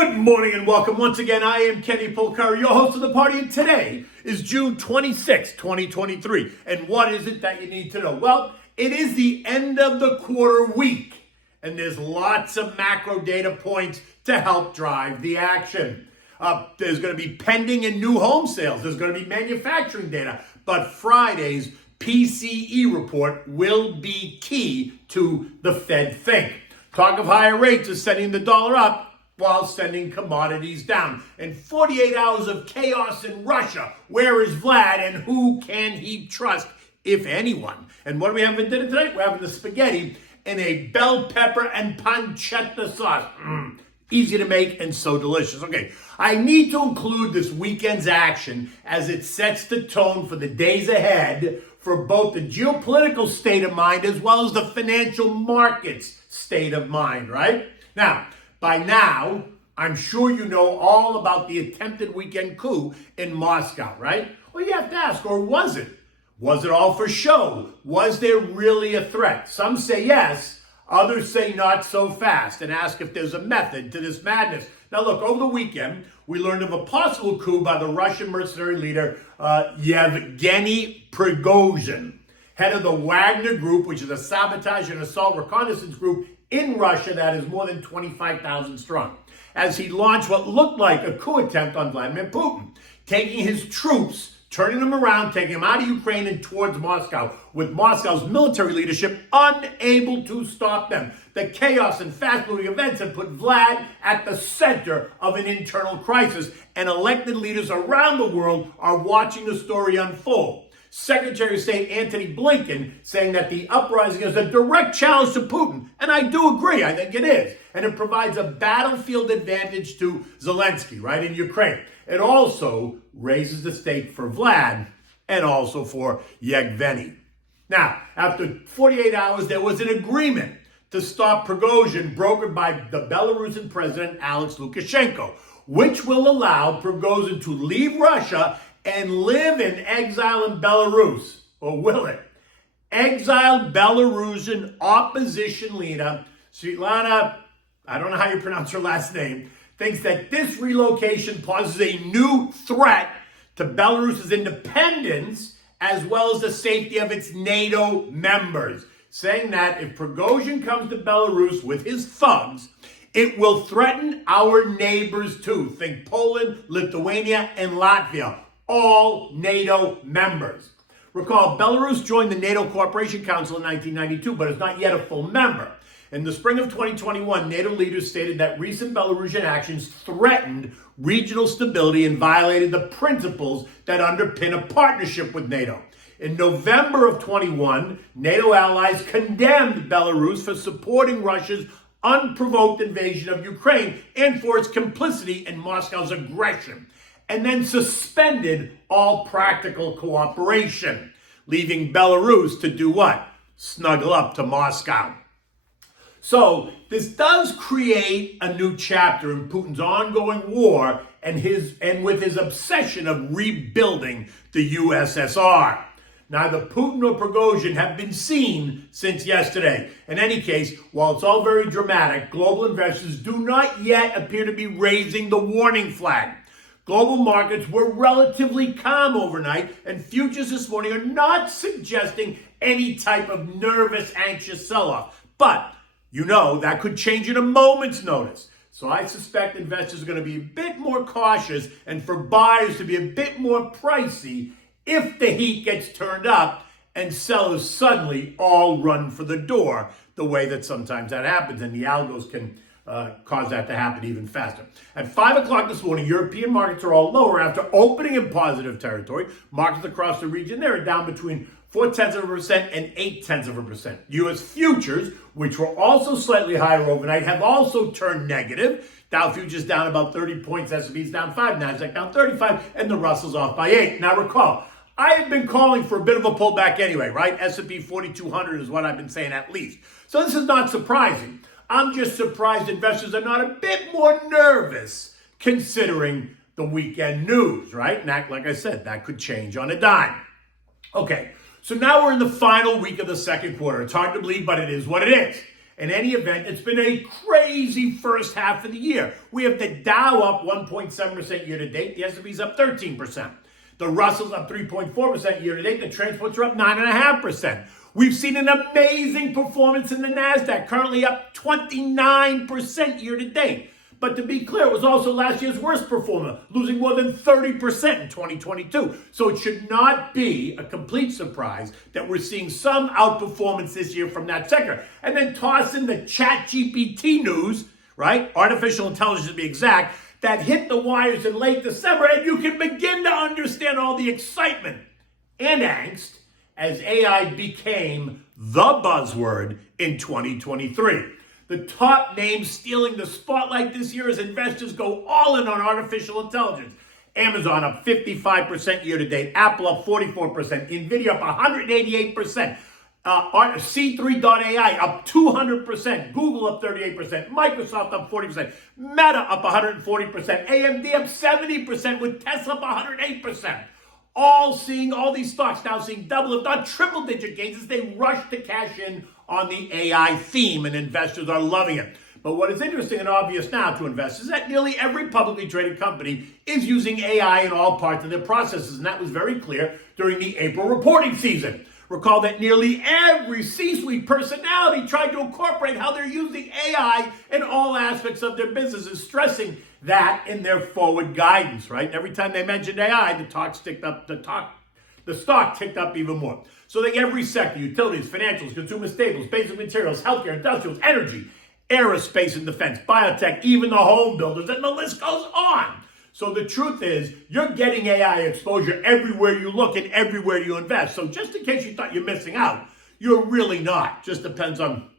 Good morning and welcome. Once again, I am Kenny Polcari, your host of the party, and today is June 26, 2023. And what is it that you need to know? Well, it is the end of the quarter week, and there's lots of macro data points to help drive the action. There's going to be pending and new home sales. There's going to be manufacturing data, but Friday's PCE report will be key to the Fed think. Talk of higher rates is sending the dollar up while sending commodities down. And 48 hours of chaos in Russia. Where is Vlad and who can he trust, if anyone? And what do we have for dinner tonight? We're having the spaghetti in a bell pepper and pancetta sauce. Easy to make and so delicious. Okay, I need to include this weekend's action as it sets the tone for the days ahead for both the geopolitical state of mind as well as the financial markets state of mind, right? Now, by now, I'm sure you know all about the attempted weekend coup in Moscow, right? Well, you have to ask, or was it? Was it all for show? Was there really a threat? Some say yes, others say not so fast, and ask if there's a method to this madness. Now look, over the weekend, we learned of a possible coup by the Russian mercenary leader, Yevgeny Prigozhin, head of the Wagner Group, which is a sabotage and assault reconnaissance group in Russia that is more than 25,000 strong, as he launched what looked like a coup attempt on Vladimir Putin, taking his troops, turning them around, taking them out of Ukraine and towards Moscow, with Moscow's military leadership unable to stop them. The chaos and fast-moving events have put Vlad at the center of an internal crisis, and elected leaders around the world are watching the story unfold. Secretary of State Antony Blinken saying that the uprising is a direct challenge to Putin. And I do agree, I think it is. And it provides a battlefield advantage to Zelensky, right, in Ukraine. It also raises the stake for Vlad and also for Yevgeny. Now, after 48 hours, there was an agreement to stop Prigozhin brokered by the Belarusian president, Alex Lukashenko, which will allow Prigozhin to leave Russia and live in exile in Belarus. Or will it? Exiled Belarusian opposition leader Svetlana, I don't know how you pronounce her last name, thinks that this relocation poses a new threat to Belarus's independence as well as the safety of its NATO members, saying that if Prigozhin comes to Belarus with his thugs, it will threaten our neighbors too. Think Poland, Lithuania, and Latvia, all NATO members. Recall, Belarus joined the NATO Cooperation Council in 1992, but is not yet a full member. In the spring of 2021, NATO leaders stated that recent Belarusian actions threatened regional stability and violated the principles that underpin a partnership with NATO. In November of 21, NATO allies condemned Belarus for supporting Russia's unprovoked invasion of Ukraine and for its complicity in Moscow's aggression, and then suspended all practical cooperation, leaving Belarus to do what? Snuggle up to Moscow. So this does create a new chapter in Putin's ongoing war and with his obsession of rebuilding the USSR. Neither Putin nor Prigozhin have been seen since yesterday. In any case, while it's all very dramatic, global investors do not yet appear to be raising the warning flag. Global markets were relatively calm overnight, and futures this morning are not suggesting any type of nervous, anxious sell-off. But you know that could change in a moment's notice. So I suspect investors are going to be a bit more cautious and for buyers to be a bit more pricey if the heat gets turned up and sellers suddenly all run for the door, the way that sometimes that happens, and the algos can cause that to happen even faster. At 5 o'clock this morning, European markets are all lower after opening in positive territory. Markets across the region, they're down between 0.4% and 0.8%. U.S. futures, which were also slightly higher overnight, have also turned negative. Dow futures down about 30 points, S&P's down 5, Nasdaq down 35, and the Russell's off by 8. Now recall, I have been calling for a bit of a pullback anyway, right? S&P 4,200 is what I've been saying at least. So this is not surprising. I'm just surprised investors are not a bit more nervous considering the weekend news, right? And that, like I said, that could change on a dime. Okay, so now we're in the final week of the second quarter. It's hard to believe, but it is what it is. In any event, it's been a crazy first half of the year. We have the Dow up 1.7% year to date. The S&P's up 13%. The Russell's up 3.4% year to date. The transports are up 9.5%. We've seen an amazing performance in the NASDAQ, currently up 29% year to date. But to be clear, it was also last year's worst performer, losing more than 30% in 2022. So it should not be a complete surprise that we're seeing some outperformance this year from that sector. And then toss in the ChatGPT news, right? Artificial intelligence to be exact, that hit the wires in late December, and you can begin to understand all the excitement and angst as AI became the buzzword in 2023. The top names stealing the spotlight this year as investors go all in on artificial intelligence. Amazon up 55% year to date, Apple up 44%, Nvidia up 188%, C3.ai up 200%, Google up 38%, Microsoft up 40%, Meta up 140%, AMD up 70%, with Tesla up 108%. All these stocks now seeing double, if not triple digit gains as they rush to cash in on the AI theme, and investors are loving it. But what is interesting and obvious now to investors is that nearly every publicly traded company is using AI in all parts of their processes, and that was very clear during the April reporting season. Recall that nearly every C-suite personality tried to incorporate how they're using AI in all aspects of their businesses, stressing that in their forward guidance, right? And every time they mentioned AI, the stock ticked up even more. So like every sector, utilities, financials, consumer staples, basic materials, healthcare, industrials, energy, aerospace and defense, biotech, even the home builders, and the list goes on. So the truth is, you're getting AI exposure everywhere you look and everywhere you invest. So just in case you thought you're missing out, you're really not. Just depends on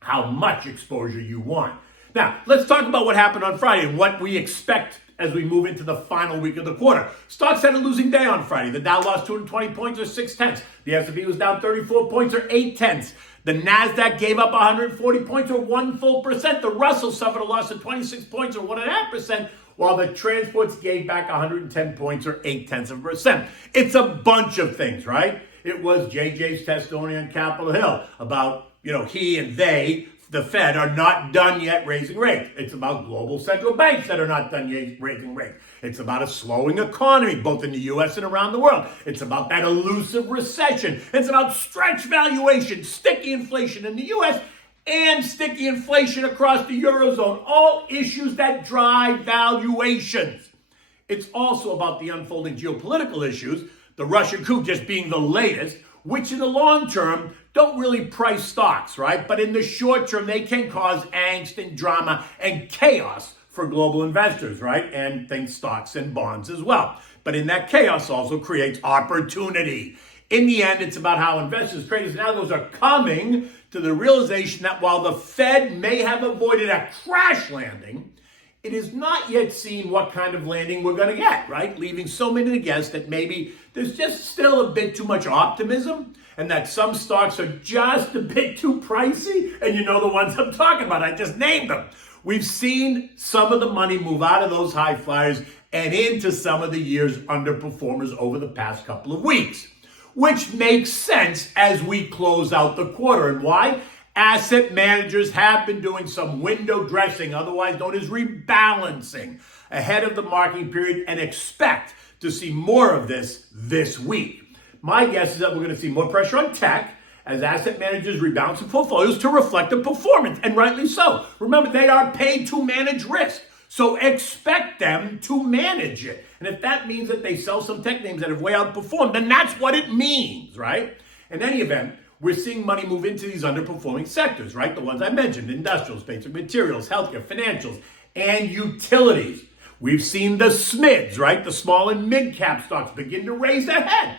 how much exposure you want. Now, let's talk about what happened on Friday and what we expect as we move into the final week of the quarter. Stocks had a losing day on Friday. The Dow lost 220 points or 0.6. The S&P was down 34 points or 0.8. The NASDAQ gave up 140 points or 1%. The Russell suffered a loss of 26 points or 1.5%, while the transports gave back 110 points or 0.8%. It's a bunch of things, right? It was JJ's testimony on Capitol Hill about, he and they, the Fed, are not done yet raising rates. It's about global central banks that are not done yet raising rates. It's about a slowing economy, both in the U.S. and around the world. It's about that elusive recession. It's about stretch valuation, sticky inflation in the U.S., and sticky inflation across the Eurozone, all issues that drive valuations. It's also about the unfolding geopolitical issues, the Russian coup just being the latest, which in the long term don't really price stocks, right? But in the short term, they can cause angst and drama and chaos for global investors, right? And think stocks and bonds as well. But in that chaos also creates opportunity. In the end, it's about how investors, traders, and algos are coming to the realization that while the Fed may have avoided a crash landing, it is not yet seen what kind of landing we're going to get, right? Leaving so many to guess that maybe there's just still a bit too much optimism and that some stocks are just a bit too pricey. And you know the ones I'm talking about. I just named them. We've seen some of the money move out of those high flyers and into some of the year's underperformers over the past couple of weeks, which makes sense as we close out the quarter. And why? Asset managers have been doing some window dressing, otherwise known as rebalancing, ahead of the marketing period, and expect to see more of this week. My guess is that we're going to see more pressure on tech as asset managers rebalance their portfolios to reflect the performance, and rightly so. Remember, they are paid to manage risk, so expect them to manage it. And if that means that they sell some tech names that have way outperformed, then that's what it means, right? In any event, we're seeing money move into these underperforming sectors, right? The ones I mentioned, industrials, basic materials, healthcare, financials, and utilities. We've seen the SMIDs, right? The small and mid-cap stocks begin to raise their head.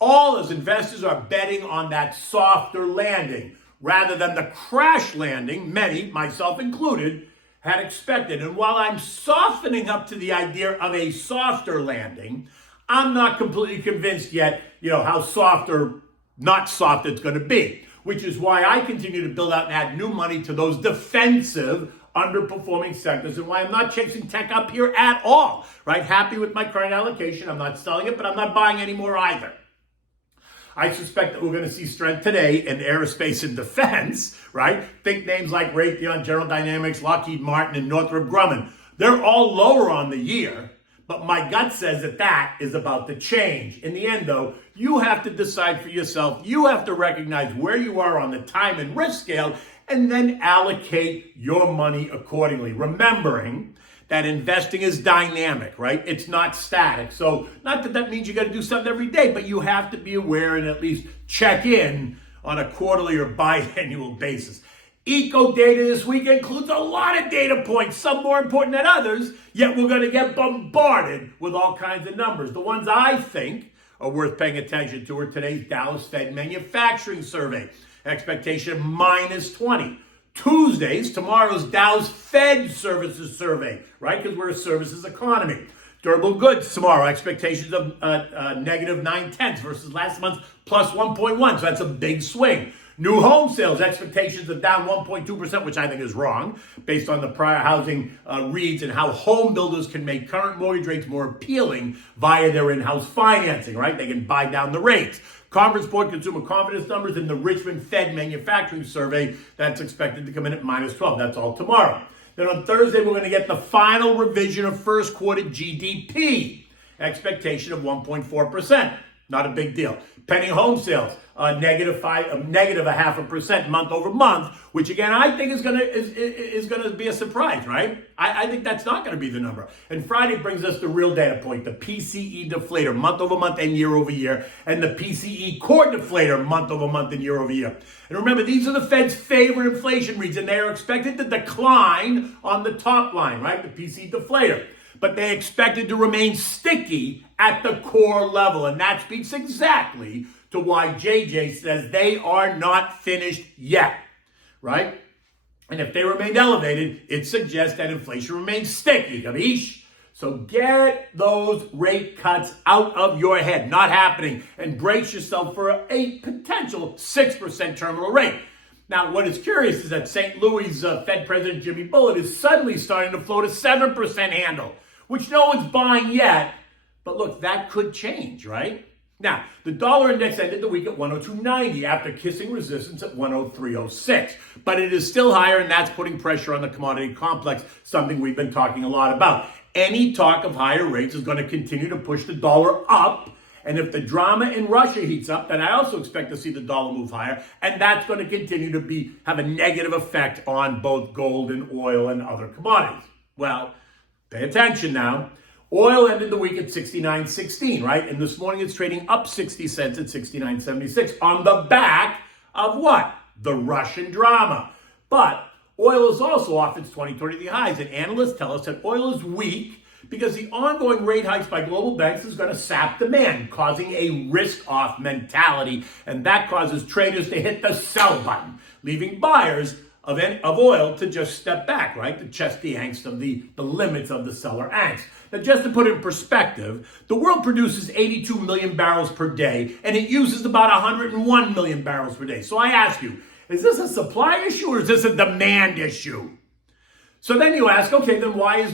All as investors are betting on that softer landing rather than the crash landing many, myself included, had expected. And while I'm softening up to the idea of a softer landing, I'm not completely convinced yet, how soft or not soft it's going to be, which is why I continue to build out and add new money to those defensive underperforming sectors, and why I'm not chasing tech up here at all, right? Happy with my current allocation. I'm not selling it, but I'm not buying any more either. I suspect that we're going to see strength today in aerospace and defense, right? Think names like Raytheon, General Dynamics, Lockheed Martin, and Northrop Grumman. They're all lower on the year, but my gut says that that is about to change. In the end, though, you have to decide for yourself. You have to recognize where you are on the time and risk scale and then allocate your money accordingly. Remembering that investing is dynamic, right? It's not static. So not that that means you got to do something every day, but you have to be aware and at least check in on a quarterly or biannual basis. Eco data this week includes a lot of data points, some more important than others, yet we're going to get bombarded with all kinds of numbers. The ones I think are worth paying attention to are today's Dallas Fed Manufacturing Survey, expectation of minus 20. Tuesday's, tomorrow's Dow's Fed Services Survey, right? Because we're a services economy. Durable goods tomorrow, expectations of negative 0.9 versus last month's plus 1.1. So that's a big swing. New home sales, expectations of down 1.2%, which I think is wrong, based on the prior housing reads and how home builders can make current mortgage rates more appealing via their in-house financing, right? They can buy down the rates. Conference Board consumer confidence numbers in the Richmond Fed Manufacturing Survey, that's expected to come in at minus 12. That's all tomorrow. Then on Thursday, we're going to get the final revision of first quarter GDP, expectation of 1.4%. Not a big deal. Pending home sales, negative 0.5% month over month, which again I think is gonna be a surprise, right? I think that's not going to be the number. And Friday brings us the real data point, the PCE deflator, month over month and year over year, and the PCE core deflator, month over month and year over year. And remember, these are the Fed's favorite inflation reads, and they are expected to decline on the top line, right? The PCE deflator. But they expected to remain sticky at the core level. And that speaks exactly to why JJ says they are not finished yet, right? And if they remained elevated, it suggests that inflation remains sticky, capiche? So get those rate cuts out of your head. Not happening. And brace yourself for a potential 6% terminal rate. Now, what is curious is that St. Louis Fed President Jimmy Bullard is suddenly starting to float a 7% handle, which no one's buying yet. But look, that could change, right? Now, the dollar index ended the week at 102.90 after kissing resistance at 103.06. But it is still higher, and that's putting pressure on the commodity complex, something we've been talking a lot about. Any talk of higher rates is going to continue to push the dollar up. And if the drama in Russia heats up, then I also expect to see the dollar move higher. And that's going to continue to have a negative effect on both gold and oil and other commodities. Well, pay attention now. Oil ended the week at 69.16, right? And this morning it's trading up 60 cents at 69.76 on the back of what? The Russian drama. But oil is also off its 2023 highs, and analysts tell us that oil is weak because the ongoing rate hikes by global banks is going to sap demand, causing a risk-off mentality, and that causes traders to hit the sell button, leaving buyers of oil to just step back, right? To chest the angst of the limits of the seller angst. Now, just to put it in perspective, the world produces 82 million barrels per day, and it uses about 101 million barrels per day. So I ask you, is this a supply issue or is this a demand issue? So then you ask, okay, then why is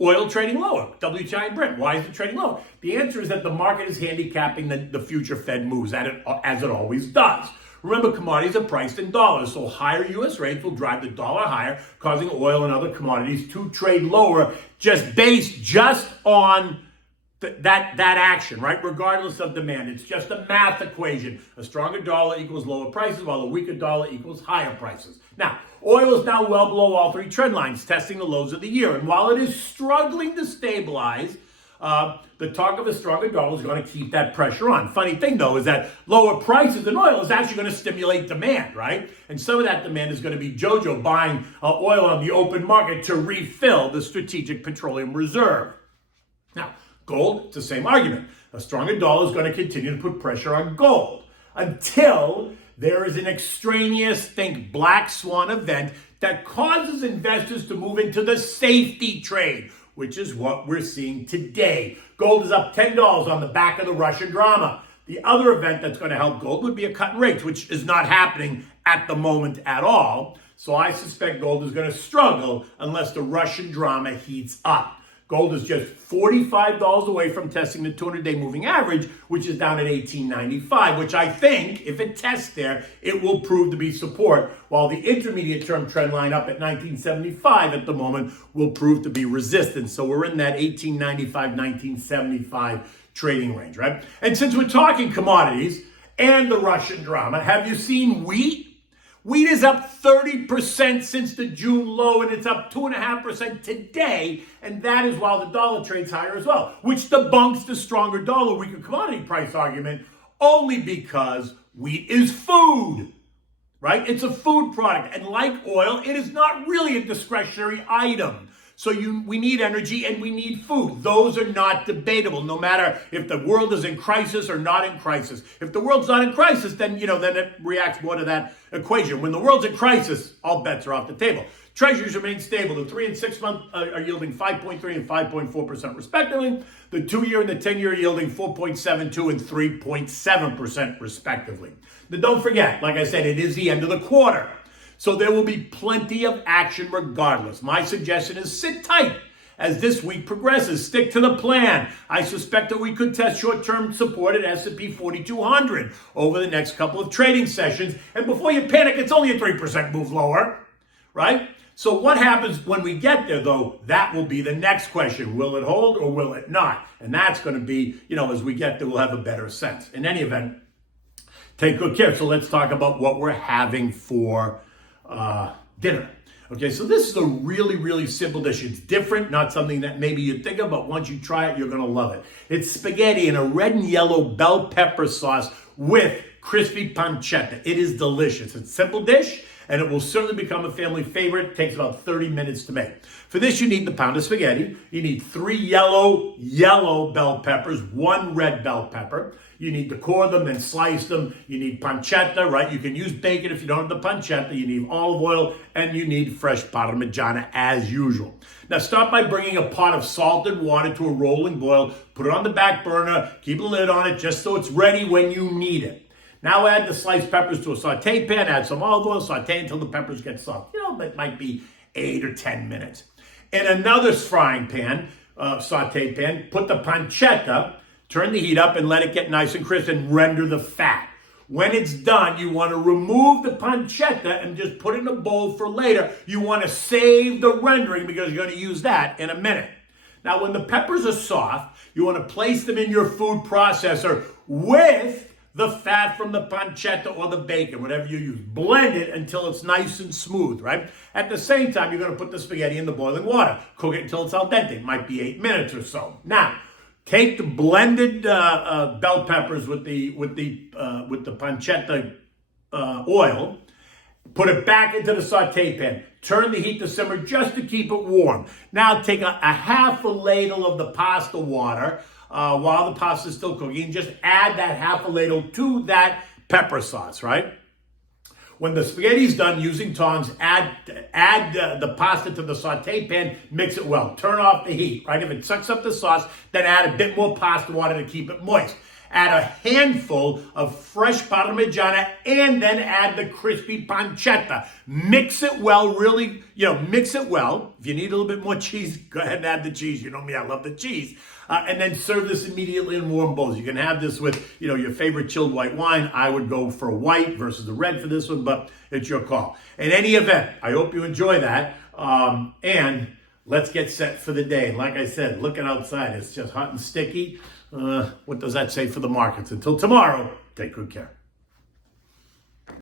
oil trading lower? WTI and Brent, why is it trading lower? The answer is that the market is handicapping the future Fed moves as it always does. Remember, commodities are priced in dollars, so higher U.S. rates will drive the dollar higher, causing oil and other commodities to trade lower, based on that action, right? Regardless of demand. It's just a math equation. A stronger dollar equals lower prices, while a weaker dollar equals higher prices. Now, oil is now well below all three trend lines, testing the lows of the year. And while it is struggling to stabilize, the talk of a stronger dollar is going to keep that pressure on. Funny thing, though, is that lower prices in oil is actually going to stimulate demand, right? And some of that demand is going to be JoJo buying oil on the open market to refill the strategic petroleum reserve. Now, gold, it's the same argument. A stronger dollar is going to continue to put pressure on gold until there is an extraneous, think black swan event that causes investors to move into the safety trade, which is what we're seeing today. Gold is up $10 on the back of the Russian drama. The other event that's going to help gold would be a cut in rates, which is not happening at the moment at all. So I suspect gold is going to struggle unless the Russian drama heats up. Gold is just $45 away from testing the 200-day moving average, which is down at $18.95, which I think, if it tests there, it will prove to be support, while the intermediate-term trend line up at 1975 at the moment will prove to be resistance. So we're in that 1895, 1975 trading range, right? And since we're talking commodities and the Russian drama, have you seen wheat? Wheat is up 30% since the June low, and it's up 2.5% today, and that is while the dollar trades higher as well, which debunks the stronger dollar, weaker commodity price argument, only because wheat is food, right? It's a food product, and like oil, it is not really a discretionary item. So we need energy and we need food. Those are not debatable, no matter if the world is in crisis or not in crisis. If the world's not in crisis, then it reacts more to that equation. When the world's in crisis, all bets are off the table. Treasuries remain stable. The 3 and 6 month are yielding 5.3 and 5.4% respectively. The 2-year and the 10-year yielding 4.72 and 3.7% respectively. Now don't forget, like I said, it is the end of the quarter. So there will be plenty of action regardless. My suggestion is sit tight as this week progresses. Stick to the plan. I suspect that we could test short-term support at S&P 4200 over the next couple of trading sessions. And before you panic, it's only a 3% move lower, right? So what happens when we get there, though? That will be the next question. Will it hold or will it not? And that's going to be, as we get there, we'll have a better sense. In any event, take good care. So let's talk about what we're having for dinner. Okay, so this is a really, really simple dish. It's different, not something that maybe you'd think of, but once you try it, you're going to love it. It's spaghetti in a red and yellow bell pepper sauce with crispy pancetta. It is delicious. It's a simple dish, and it will certainly become a family favorite. It takes about 30 minutes to make. For this, you need the pound of spaghetti. You need 3 yellow bell peppers, 1 red bell pepper. You need to core them and slice them. You need pancetta, right? You can use bacon if you don't have the pancetta. You need olive oil, and you need fresh parmigiana as usual. Now, start by bringing a pot of salted water to a rolling boil. Put it on the back burner. Keep a lid on it just so it's ready when you need it. Now add the sliced peppers to a saute pan. Add some olive oil. Saute until the peppers get soft. That might be 8 or 10 minutes. In another frying pan, saute pan, put the pancetta. Turn the heat up and let it get nice and crisp and render the fat. When it's done, you want to remove the pancetta and just put it in a bowl for later. You want to save the rendering because you're going to use that in a minute. Now, when the peppers are soft, you want to place them in your food processor with the fat from the pancetta or the bacon, whatever you use. Blend it until it's nice and smooth, right? At the same time, you're going to put the spaghetti in the boiling water. Cook it until it's al dente. It might be 8 minutes or so. Now, take the blended bell peppers with the pancetta oil, put it back into the saute pan. Turn the heat to simmer just to keep it warm. Now take a half a ladle of the pasta water while the pasta is still cooking. Just add that half a ladle to that pepper sauce, right? When the spaghetti's done, using tongs, add the pasta to the saute pan, mix it well. Turn off the heat, right? If it sucks up the sauce, then add a bit more pasta water to keep it moist. Add a handful of fresh parmigiana and then add the crispy pancetta. Mix it well, really, mix it well. If you need a little bit more cheese, go ahead and add the cheese. You know me, I love the cheese. And then serve this immediately in warm bowls. You can have this with, your favorite chilled white wine. I would go for a white versus a red for this one, but it's your call. In any event, I hope you enjoy that. And let's get set for the day. And like I said, looking outside, it's just hot and sticky. What does that say for the markets? Until tomorrow, take good care.